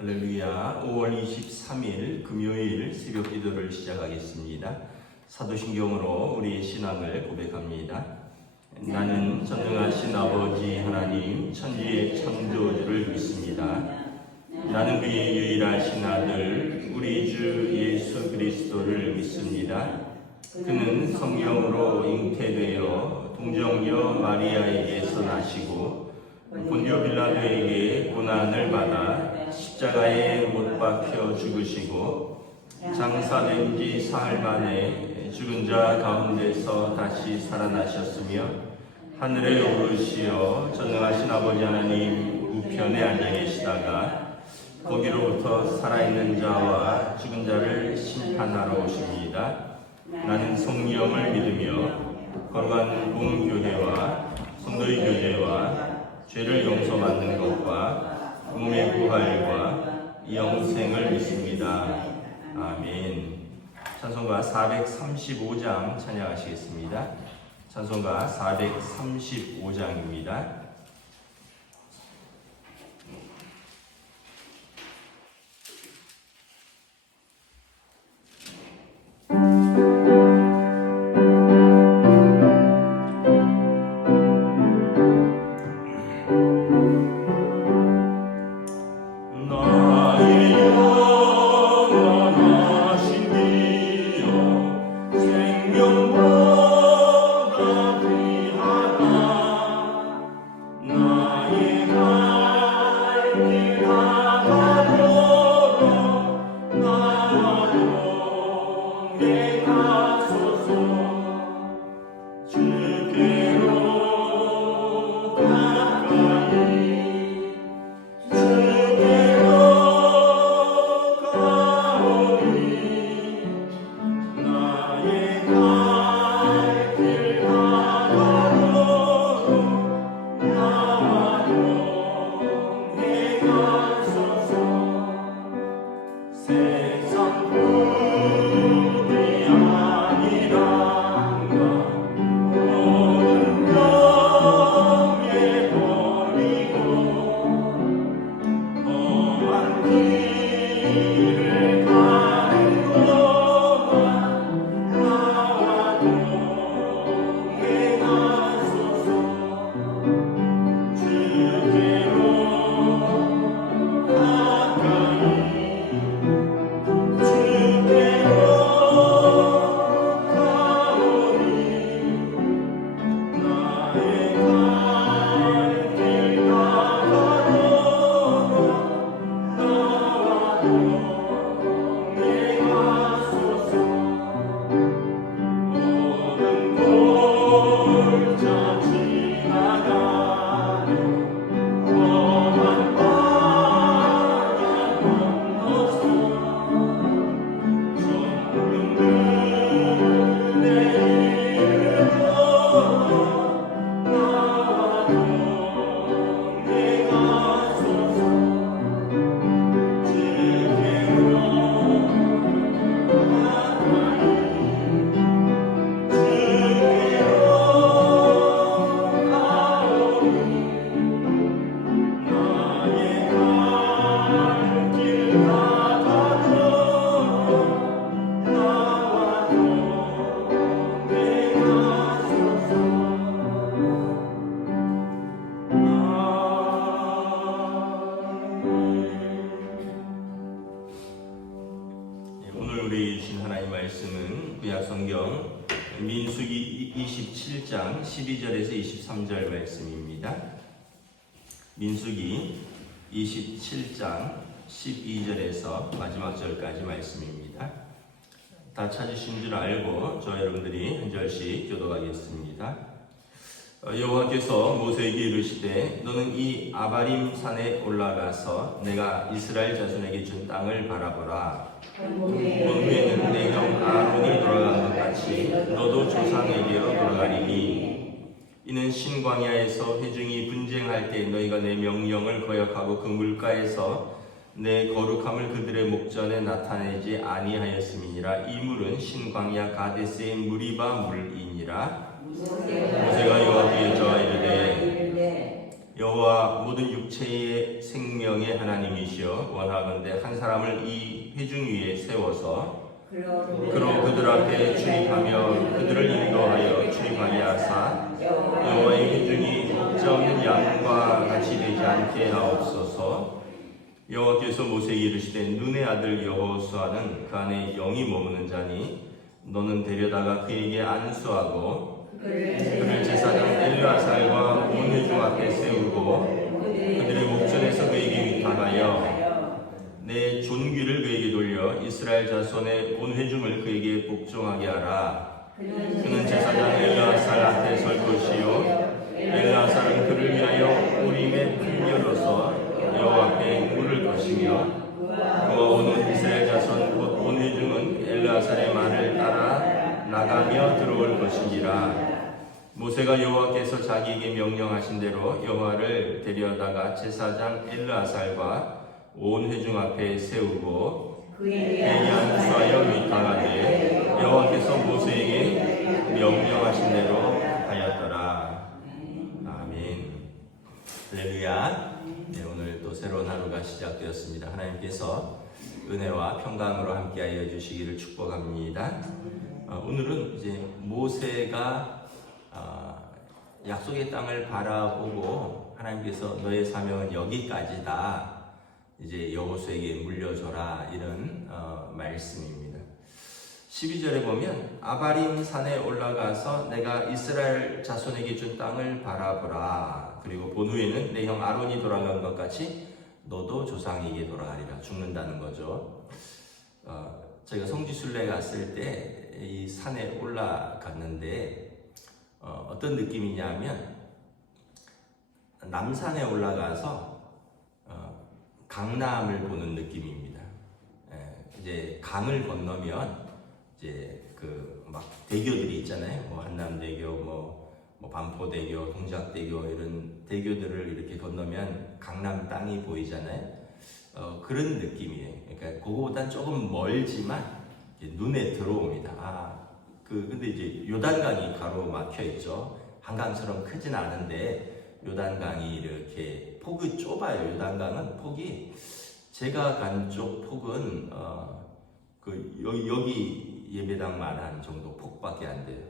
할렐루야. 5월 23일 금요일 새벽 기도를 시작하겠습니다. 사도신경으로 우리의 신앙을 고백합니다. 나는 전능하신 아버지 하나님 천지의 창조주를 믿습니다. 나는 그의 유일하신 아들 우리 주 예수 그리스도를 믿습니다. 그는 성령으로 잉태되어 동정녀 마리아에게서 나시고 본디오 빌라도에게 고난을 받아 십자가에 못 박혀 죽으시고 장사된 지 사흘 만에 죽은 자 가운데서 다시 살아나셨으며 하늘에 오르시어 전능하신 아버지 하나님 우편에 앉아 계시다가 거기로부터 살아있는 자와 죽은 자를 심판하러 오십니다. 나는 성령을 믿으며 거룩한 공교회와 성도의 교제와 죄를 용서받는 것과 몸의 부활과 영생을 믿습니다. 아멘. 찬송가 435장 찬양하시겠습니다. 찬송가 435장입니다. 구약성경 민수기 27장 12절에서 23절 말씀입니다. 민수기 27장 12절에서 마지막 절까지 말씀입니다. 다 찾으신 줄 알고 저 여러분들이 한 절씩 교독하겠습니다. 여호와께서 모세에게 이르시되 너는 이 아바림 산에 올라가서 내가 이스라엘 자손에게 준 땅을 바라보라. 본 후에는 내 형 아론이 돌아간 것 같이 너도 조상에게로 돌아가리니 이는 신광야에서 회중이 분쟁할 때 너희가 내 명령을 거역하고 그 물가에서 내 거룩함을 그들의 목전에 나타내지 아니하였음이니라. 이 물은 신광야 가데스의 무리바 물이니라. 모세가 여호와께 여쭤아 이르되 여호와 모든 육체의 생명의 하나님이시여 원하건대 한 사람을 이 회중 위에 세워서 그로 그들 앞에 출입하며 그들을 인도하여 출입하게 하사 여호와의 회중이 목자 없는 양과 같이 되지 않게 하옵소서. 여호와께서 모세에게 이르시되 눈의 아들 여호수아는 그 안에 영이 머무는 자니 너는 데려다가 그에게 안수하고 그를 제사장 엘르아살과 온 회중 앞에 세우고 그들의 목전에서 그에게 위탁하여 내 존귀를 그에게 돌려 이스라엘 자손의 온 회중을 그에게 복종하게 하라. 그는 제사장 엘르아살 앞에 설 것이요 엘르아살은 그를 위하여 우림에 풀려서 여호와 앞에 물을 것이며 그와 온 이스라엘 자손 곧 온 회중은 엘르아살의 말을 따라 나가며 들어올 것이니라. 모세가 여호와께서 자기에게 명령하신 대로 여호와를 데려다가 제사장 엘르아살과 온 회중 앞에 세우고 그에게 안수하여 위탁하되 여호와께서 모세에게 명령하신 대로 하였더라. 아멘. 할렐루야. 네, 오늘 또 새로운 하루가 시작되었습니다. 하나님께서 은혜와 평강으로 함께하여 주시기를 축복합니다. 오늘은 이제 모세가 약속의 땅을 바라보고 하나님께서 너의 사명은 여기까지다. 이제 여호수에게 물려줘라 이런 말씀입니다. 12절에 보면 아바림 산에 올라가서 내가 이스라엘 자손에게 준 땅을 바라보라. 그리고 본후에는 내 형 아론이 돌아간 것 같이 너도 조상에게 돌아가리라. 죽는다는 거죠. 저희가 성지순례 갔을 때 이 산에 올라갔는데 어떤 느낌이냐면 남산에 올라가서 강남을 보는 느낌입니다. 이제 강을 건너면 이제 그 막 대교들이 있잖아요. 뭐 한남대교, 뭐 반포대교, 동작대교 이런 대교들을 이렇게 건너면 강남 땅이 보이잖아요. 그런 느낌이에요. 그러니까 그거보단 조금 멀지만 눈에 들어옵니다. 근데 이제 요단강이 가로막혀 있죠. 한강처럼 크진 않은데 요단강이 이렇게 폭이 좁아요. 요단강은 폭이 제가 간 쪽 폭은 여기 예배당만한 정도 폭밖에 안 돼요.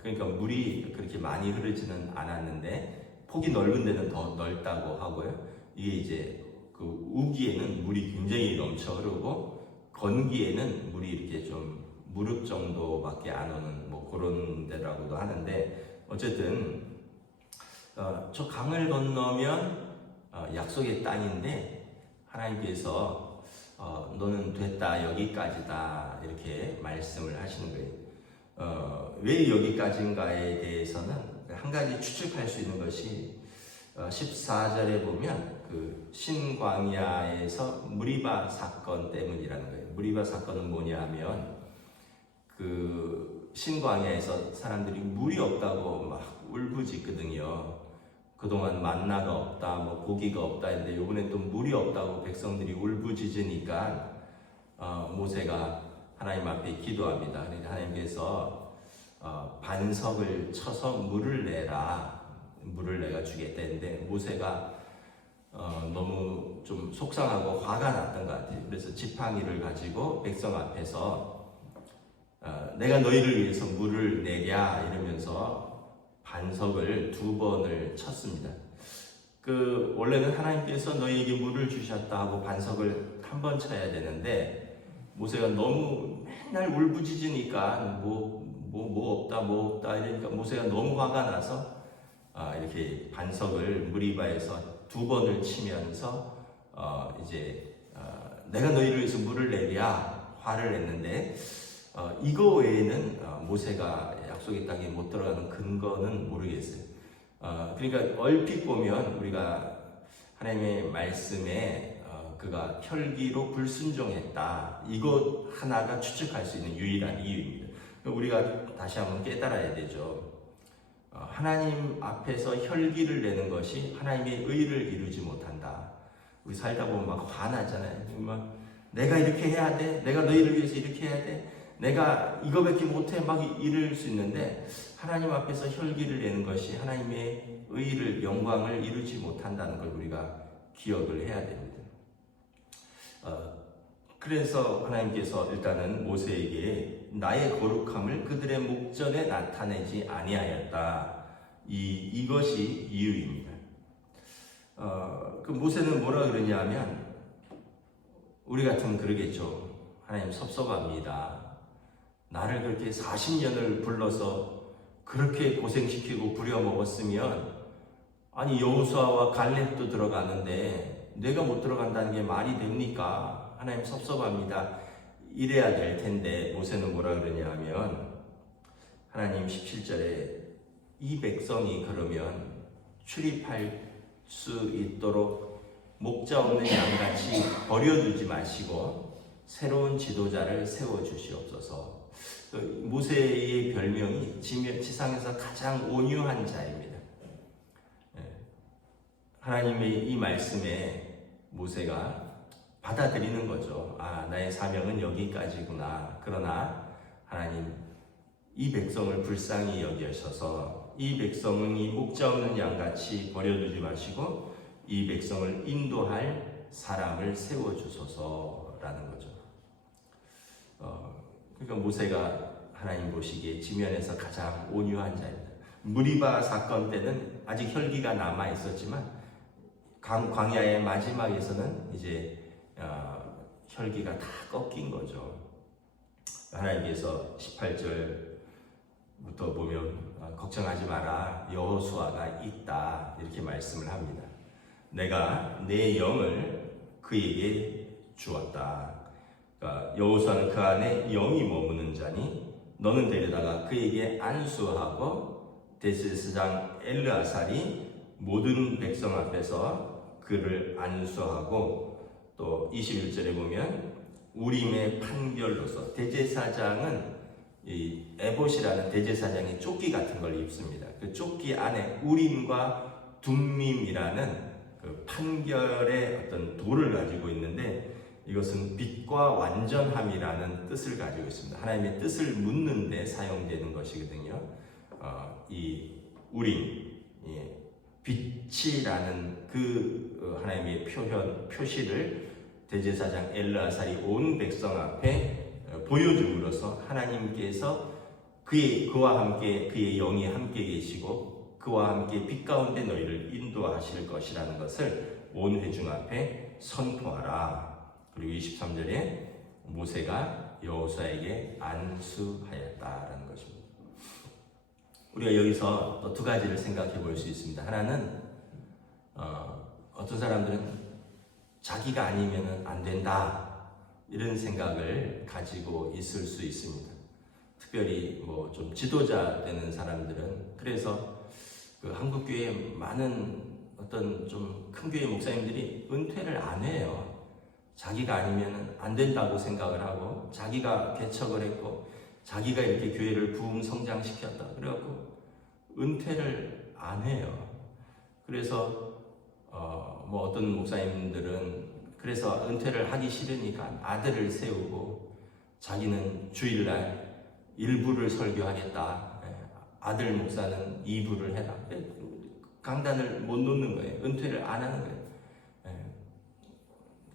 그러니까 물이 그렇게 많이 흐르지는 않았는데 폭이 넓은 데는 더 넓다고 하고요. 이게 이제 그 우기에는 물이 굉장히 넘쳐 흐르고 건기에는 물이 이렇게 좀 무릎 정도밖에 안 오는 뭐 그런 데라고도 하는데 어쨌든 저 강을 건너면 약속의 땅인데 하나님께서 너는 됐다 여기까지다 이렇게 말씀을 하시는 거예요. 왜 여기까지인가에 대해서는 한 가지 추측할 수 있는 것이 14절에 보면 그 신광야에서 무리바 사건 때문이라는 거예요. 무리바 사건은 뭐냐 하면 그 신광야에서 사람들이 물이 없다고 막 울부짖거든요. 그동안 만나가 없다, 뭐 고기가 없다 했는데 요번에 또 물이 없다고 백성들이 울부짖으니까 모세가 하나님 앞에 기도합니다. 그러니까 하나님께서 반석을 쳐서 물을 내라, 물을 내가 주겠다 했는데 모세가 너무 좀 속상하고 화가 났던 것 같아요. 그래서 지팡이를 가지고 백성 앞에서 내가 너희를 위해서 물을 내랴 이러면서 반석을 2번을 쳤습니다. 원래는 하나님께서 너희에게 물을 주셨다 하고 반석을 1번 쳐야 되는데 모세가 너무 맨날 울부짖으니까 뭐 없다 이러니까 모세가 너무 화가 나서 이렇게 반석을 무리바에서 2번을 치면서 내가 너희를 위해서 물을 내랴 화를 냈는데 이거 외에는 모세가 약속의 땅에 못 들어가는 근거는 모르겠어요. 그러니까 얼핏 보면 우리가 하나님의 말씀에 그가 혈기로 불순종했다. 이것 하나가 추측할 수 있는 유일한 이유입니다. 우리가 다시 한번 깨달아야 되죠. 하나님 앞에서 혈기를 내는 것이 하나님의 의를 이루지 못한다. 우리 살다 보면 막 화나잖아요. 막 내가 이렇게 해야 돼. 내가 너희를 위해서 이렇게 해야 돼. 내가 이거밖에 못해 막 이럴 수 있는데 하나님 앞에서 혈기를 내는 것이 하나님의 의를 영광을 이루지 못한다는 걸 우리가 기억을 해야 됩니다. 그래서 하나님께서 일단은 모세에게 나의 거룩함을 그들의 목전에 나타내지 아니하였다. 이것이 이유입니다. 그 모세는 뭐라 그러냐면 우리 같으면 그러겠죠. 하나님 섭섭합니다. 나를 그렇게 40년을 불러서 그렇게 고생시키고 부려먹었으면 아니 여호수아와 갈렙도 들어가는데 내가 못 들어간다는 게 말이 됩니까? 하나님 섭섭합니다. 이래야 될 텐데 모세는 뭐라 그러냐 하면 하나님 17절에 이 백성이 그러면 출입할 수 있도록 목자 없는 양같이 버려두지 마시고 새로운 지도자를 세워주시옵소서. 모세의 별명이 지상에서 가장 온유한 자입니다. 하나님의 이 말씀에 모세가 받아들이는 거죠. 아, 나의 사명은 여기까지구나. 그러나 하나님 이 백성을 불쌍히 여기셔서 이 백성이 목자 없는 양같이 버려두지 마시고 이 백성을 인도할 사람을 세워주소서라는 거죠. 그러니까 모세가 하나님 보시기에 지면에서 가장 온유한 자입니다. 무리바 사건 때는 아직 혈기가 남아 있었지만 광야의 마지막에서는 이제 혈기가 다 꺾인 거죠. 하나님께서 18절부터 보면 걱정하지 마라 여호수아가 있다 이렇게 말씀을 합니다. 내가 내 영을 그에게 주었다. 그러니까 여호수아는 그 안에 영이 머무는 자니 너는 데려다가 그에게 안수하고 대제사장 엘르아살이 모든 백성 앞에서 그를 안수하고 또 21절에 보면 우림의 판결로서 대제사장은 이 에봇이라는 대제사장이 조끼 같은 걸 입습니다. 그 조끼 안에 우림과 둠밈이라는 그 판결의 어떤 돌을 가지고 있는데 이것은 빛과 완전함이라는 뜻을 가지고 있습니다. 하나님의 뜻을 묻는 데 사용되는 것이거든요. 이 우림, 빛이라는 그 하나님의 표시를 대제사장 엘르아살이 온 백성 앞에 보여줌으로써 하나님께서 그와 함께 그의 영이 함께 계시고 그와 함께 빛 가운데 너희를 인도하실 것이라는 것을 온 회중 앞에 선포하라. 그리고 23절에 모세가 여호수아에게 안수하였다라는 것입니다. 우리가 여기서 또 두 가지를 생각해 볼 수 있습니다. 하나는 어떤 사람들은 자기가 아니면 안 된다 이런 생각을 가지고 있을 수 있습니다. 특별히 뭐 좀 지도자 되는 사람들은 그래서 그 한국 교회에 많은 어떤 좀 큰 교회 목사님들이 은퇴를 안 해요. 자기가 아니면 안 된다고 생각을 하고 자기가 개척을 했고 자기가 이렇게 교회를 부흥 성장시켰다 그래갖고 은퇴를 안 해요. 그래서 뭐 어떤 목사님들은 그래서 은퇴를 하기 싫으니까 아들을 세우고 자기는 주일날 1부를 설교하겠다. 아들 목사는 2부를 해라. 강단을 못 놓는 거예요. 은퇴를 안 하는 거예요.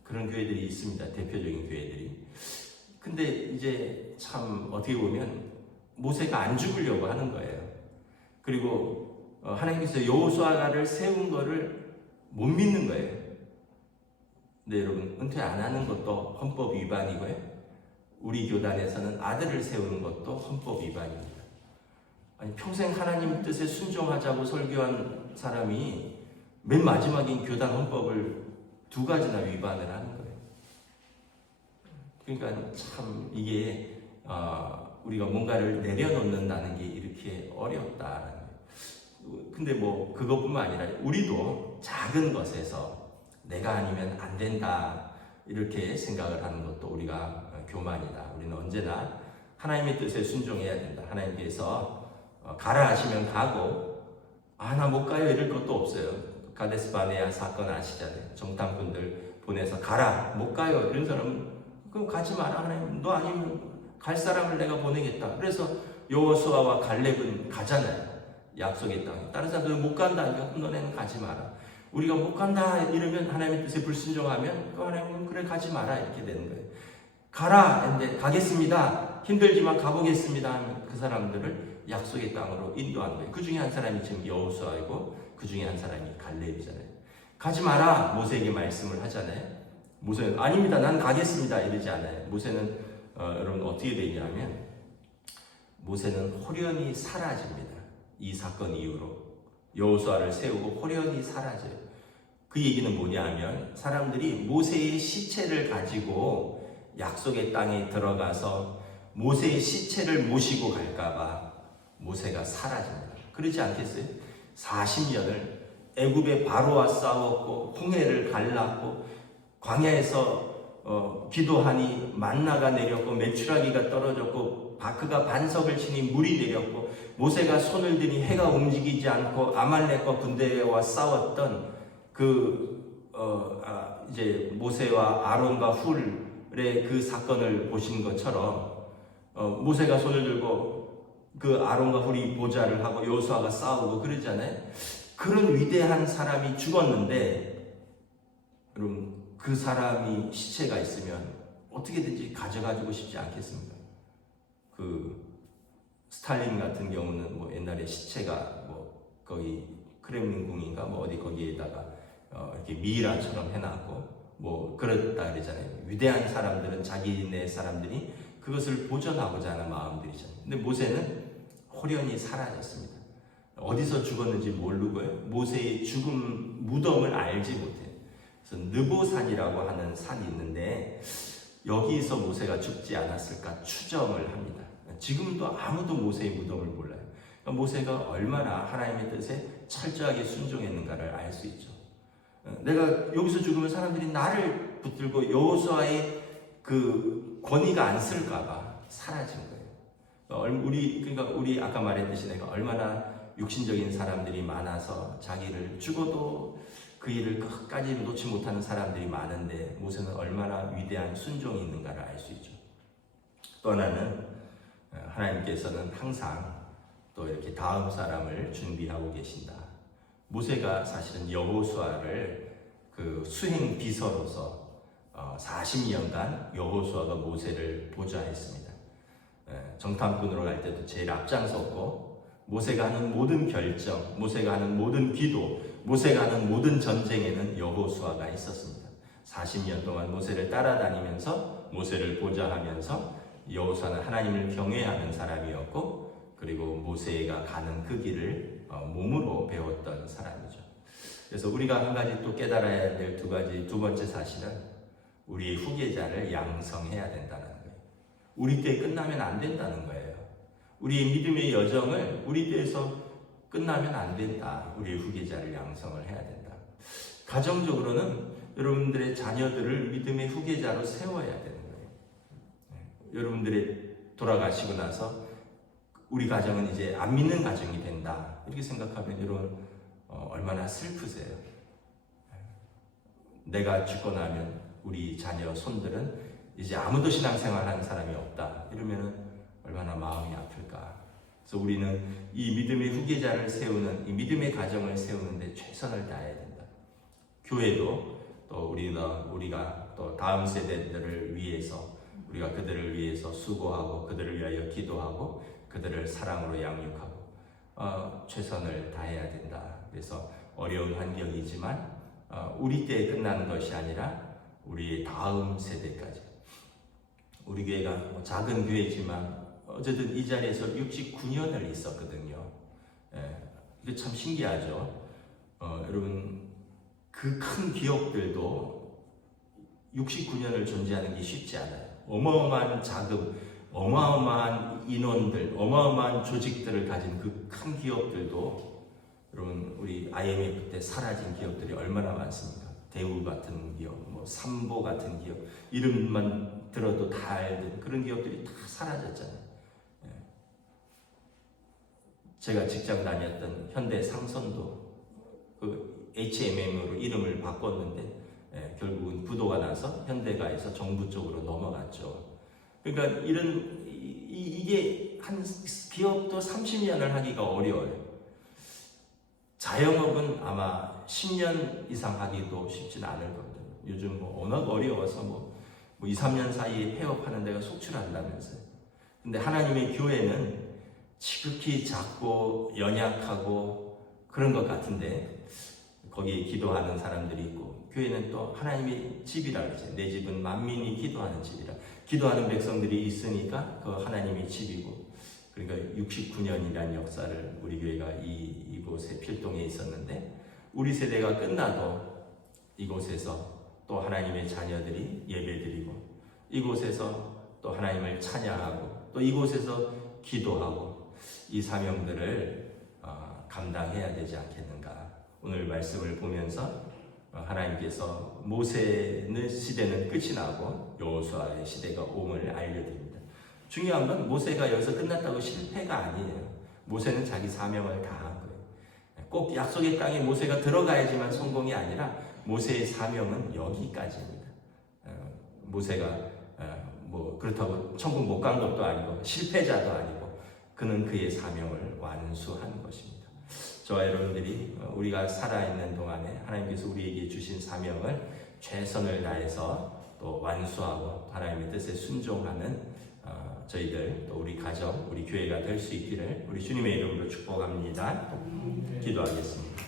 그런 교회들이 있습니다. 대표적인 교회들이. 근데 이제 참 어떻게 보면 모세가 안 죽으려고 하는 거예요. 그리고 하나님께서 여호수아를 세운 거를 못 믿는 거예요. 근데 여러분 은퇴 안 하는 것도 헌법 위반이고요. 우리 교단에서는 아들을 세우는 것도 헌법 위반입니다. 아니 평생 하나님 뜻에 순종하자고 설교한 사람이 맨 마지막인 교단 헌법을 2가지나 위반을 하는 거예요. 그러니까 참 이게 우리가 뭔가를 내려놓는다는 게 이렇게 어렵다라는 거예요. 근데 뭐 그것뿐만 아니라 우리도 작은 것에서 내가 아니면 안 된다 이렇게 생각을 하는 것도 우리가 교만이다. 우리는 언제나 하나님의 뜻에 순종해야 된다. 하나님께서 가라 하시면 가고 나 못 가요 이럴 것도 없어요. 가데스 바네아 사건 아시잖아요. 정탐꾼들 보내서 가라 못 가요 이런 사람은 그럼 가지 마라. 하나님 너 아니면 갈 사람을 내가 보내겠다. 그래서 여호수아와 갈렙은 가잖아요. 약속의 땅에. 다른 사람들은 못 간다. 그럼 너네는 가지 마라. 우리가 못 간다 이러면 하나님의 뜻에 불순종하면 그 하나님은 그래 가지 마라 이렇게 되는 거예요. 가라. 근데 가겠습니다. 힘들지만 가보겠습니다. 하면 그 사람들을 약속의 땅으로 인도한 거예요. 그 중에 한 사람이 지금 여호수아이고 그 중에 한 사람이 갈렙이잖아요. 가지 마라. 모세에게 말씀을 하잖아요. 모세는 아닙니다. 난 가겠습니다. 이러지 않아요. 모세는 여러분 어떻게 되냐면 모세는 호련히 사라집니다. 이 사건 이후로 여호수아를 세우고 호련히 사라져요. 그 얘기는 뭐냐 하면 사람들이 모세의 시체를 가지고 약속의 땅에 들어가서 모세의 시체를 모시고 갈까봐 모세가 사라집니다. 그러지 않겠어요? 40년을 애굽의 바로와 싸웠고 홍해를 갈랐고 광야에서 기도하니 만나가 내렸고 메추라기가 떨어졌고 바크가 반석을 치니 물이 내렸고 모세가 손을 드니 해가 움직이지 않고 아말렉과 군대와 싸웠던 이제 모세와 아론과 훌의 그 사건을 보신 것처럼 모세가 손을 들고 그 아론과 훌이 보좌를 하고 여호수아가 싸우고 그러잖아요. 그런 위대한 사람이 죽었는데 여러분 그 사람이 시체가 있으면 어떻게든지 가져가지고 싶지 않겠습니까? 그 스탈린 같은 경우는 뭐 옛날에 시체가 뭐 거기 크렘린 궁인가 뭐 어디 거기에다가 이렇게 미이라처럼 해놨고 뭐 그렇다 그러잖아요. 위대한 사람들은 자기네 사람들이 그것을 보존하고자 하는 마음들이잖아요. 근데 모세는 호련히 사라졌습니다. 어디서 죽었는지 모르고요. 모세의 죽음 무덤을 알지 못해요. 그래서 느보산이라고 하는 산이 있는데 여기서 모세가 죽지 않았을까 추정을 합니다. 지금도 아무도 모세의 무덤을 몰라요. 그러니까 모세가 얼마나 하나님의 뜻에 철저하게 순종했는가를 알 수 있죠. 내가 여기서 죽으면 사람들이 나를 붙들고 여호수아의 그 권위가 안 쓸까봐 사라진 거예요. 그러니까 우리 아까 말했듯이 내가 얼마나 육신적인 사람들이 많아서 자기를 죽어도 그 일을 끝까지 놓지 못하는 사람들이 많은데 모세는 얼마나 위대한 순종이 있는가를 알 수 있죠. 또 하나는 하나님께서는 항상 또 이렇게 다음 사람을 준비하고 계신다. 모세가 사실은 여호수아를 그 수행 비서로서 40년간 여호수아가 모세를 보좌했습니다. 정탐꾼으로 갈 때도 제일 앞장섰고 모세가 하는 모든 결정, 모세가 하는 모든 기도, 모세가 하는 모든 전쟁에는 여호수아가 있었습니다. 40년 동안 모세를 따라다니면서 모세를 보좌하면서 여호수아는 하나님을 경외하는 사람이었고 그리고 모세가 가는 그 길을 몸으로 배웠던 사람이죠. 그래서 우리가 한 가지 또 깨달아야 될 두 번째 사실은 우리의 후계자를 양성해야 된다는 거예요. 우리 때 끝나면 안 된다는 거예요. 우리의 믿음의 여정을 우리 때에서 끝나면 안 된다. 우리의 후계자를 양성을 해야 된다. 가정적으로는 여러분들의 자녀들을 믿음의 후계자로 세워야 되는 거예요. 여러분들이 돌아가시고 나서 우리 가정은 이제 안 믿는 가정이 된다. 이렇게 생각하면 여러분 얼마나 슬프세요. 내가 죽고 나면 우리 자녀 손들은 이제 아무도 신앙생활하는 사람이 없다. 이러면 얼마나 마음이 아플까. 그래서 우리는 이 믿음의 후계자를 세우는, 이 믿음의 가정을 세우는데 최선을 다해야 된다. 교회도 또 우리가 또 다음 세대들을 위해서 우리가 그들을 위해서 수고하고 그들을 위하여 기도하고 그들을 사랑으로 양육하고 최선을 다해야 된다. 그래서 어려운 환경이지만 우리 때에 끝나는 것이 아니라 우리 다음 세대까지. 우리 교회가 작은 교회지만 어쨌든 이 자리에서 69년을 있었거든요. 이게 참 신기하죠. 여러분 그 큰 기업들도 69년을 존재하는 게 쉽지 않아요. 어마어마한 자금, 어마어마한 인원들, 어마어마한 조직들을 가진 그 큰 기업들도 여러분 우리 IMF 때 사라진 기업들이 얼마나 많습니까? 대우 같은 기업, 뭐 삼보 같은 기업, 이름만 들어도 다 알던 그런 기업들이 다 사라졌잖아요. 제가 직장 다녔던 현대 상선도 그 HMM으로 이름을 바꿨는데 결국은 부도가 나서 현대가에서 정부 쪽으로 넘어갔죠. 그러니까 이런 이게 한 기업도 30년을 하기가 어려워요. 자영업은 아마 10년 이상 하기도 쉽진 않을 겁니다. 요즘 워낙 어려워서 2, 3년 사이에 폐업하는 데가 속출한다면서요. 근데 하나님의 교회는 지극히 작고 연약하고 그런 것 같은데 거기에 기도하는 사람들이 있고, 교회는 또 하나님의 집이라 그러죠. 내 집은 만민이 기도하는 집이라. 기도하는 백성들이 있으니까 그 하나님의 집이고, 그러니까 69년이라는 역사를 우리 교회가 이곳에 필동에 있었는데, 우리 세대가 끝나도 이곳에서 또 하나님의 자녀들이 예배드리고, 이곳에서 또 하나님을 찬양하고, 또 이곳에서 기도하고, 이 사명들을 감당해야 되지 않겠는가. 오늘 말씀을 보면서 하나님께서 모세의 시대는 끝이 나고 여호수아의 시대가 옴을 알려드립니다. 중요한 건 모세가 여기서 끝났다고 실패가 아니에요. 모세는 자기 사명을 다한 거예요. 꼭 약속의 땅에 모세가 들어가야지만 성공이 아니라 모세의 사명은 여기까지입니다. 모세가 그렇다고 천국 못 간 것도 아니고 실패자도 아니고 그는 그의 사명을 완수한 것입니다. 저와 여러분들이 우리가 살아있는 동안에 하나님께서 우리에게 주신 사명을 최선을 다해서 또 완수하고 하나님의 뜻에 순종하는 저희들, 또 우리 가정, 우리 교회가 될 수 있기를 우리 주님의 이름으로 축복합니다. 기도하겠습니다.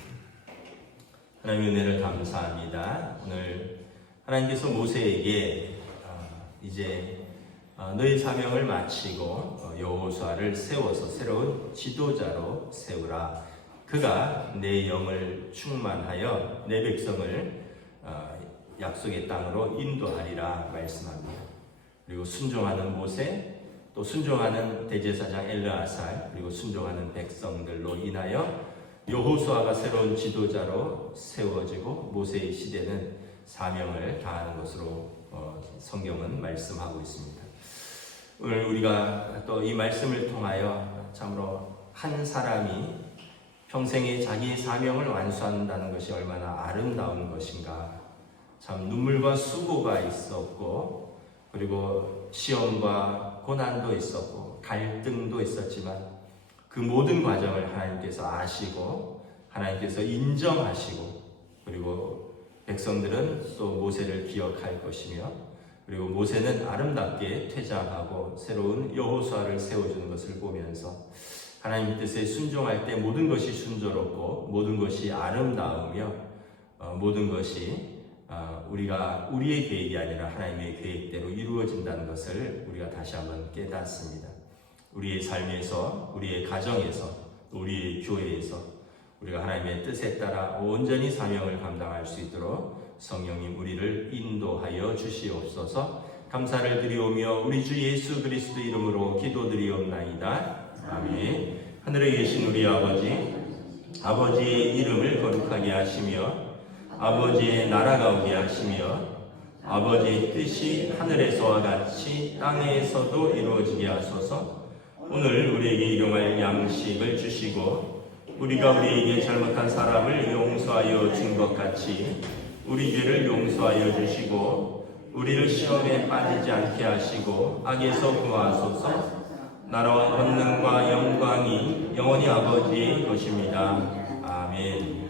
하나님의 은혜를 감사합니다. 오늘 하나님께서 모세에게 이제 너희 사명을 마치고 여호수아를 세워서 새로운 지도자로 세우라. 그가 내 영을 충만하여 내 백성을 약속의 땅으로 인도하리라 말씀합니다. 그리고 순종하는 모세, 또 순종하는 대제사장 엘르아살, 그리고 순종하는 백성들로 인하여 여호수아가 새로운 지도자로 세워지고 모세의 시대는 사명을 다하는 것으로 성경은 말씀하고 있습니다. 오늘 우리가 또 이 말씀을 통하여 참으로 한 사람이 평생에 자기의 사명을 완수한다는 것이 얼마나 아름다운 것인가. 참 눈물과 수고가 있었고, 그리고 시험과 고난도 있었고 갈등도 있었지만 그 모든 과정을 하나님께서 아시고 하나님께서 인정하시고, 그리고 백성들은 또 모세를 기억할 것이며, 그리고 모세는 아름답게 퇴장하고 새로운 여호수아를 세워주는 것을 보면서 하나님 뜻에 순종할 때 모든 것이 순조롭고 모든 것이 아름다우며 모든 것이 우리의 계획이 아니라 하나님의 계획대로 이루어진다는 것을 우리가 다시 한번 깨닫습니다. 우리의 삶에서, 우리의 가정에서, 우리의 교회에서 우리가 하나님의 뜻에 따라 온전히 사명을 감당할 수 있도록 성령님 우리를 인도하여 주시옵소서. 감사를 드리오며 우리 주 예수 그리스도 이름으로 기도드리옵나이다. 아멘. 하늘에 계신 우리 아버지의 이름을 거룩하게 하시며 아버지의 나라가 오게 하시며 아버지의 뜻이 하늘에서와 같이 땅에서도 이루어지게 하소서. 오늘 우리에게 일용할 양식을 주시고 우리가 우리에게 잘못한 사람을 용서하여 준 것 같이 우리 죄를 용서하여 주시고 우리를 시험에 빠지지 않게 하시고 악에서 구하소서. 나라와 권능과 영광이 영원히 아버지의 것입니다. 아멘.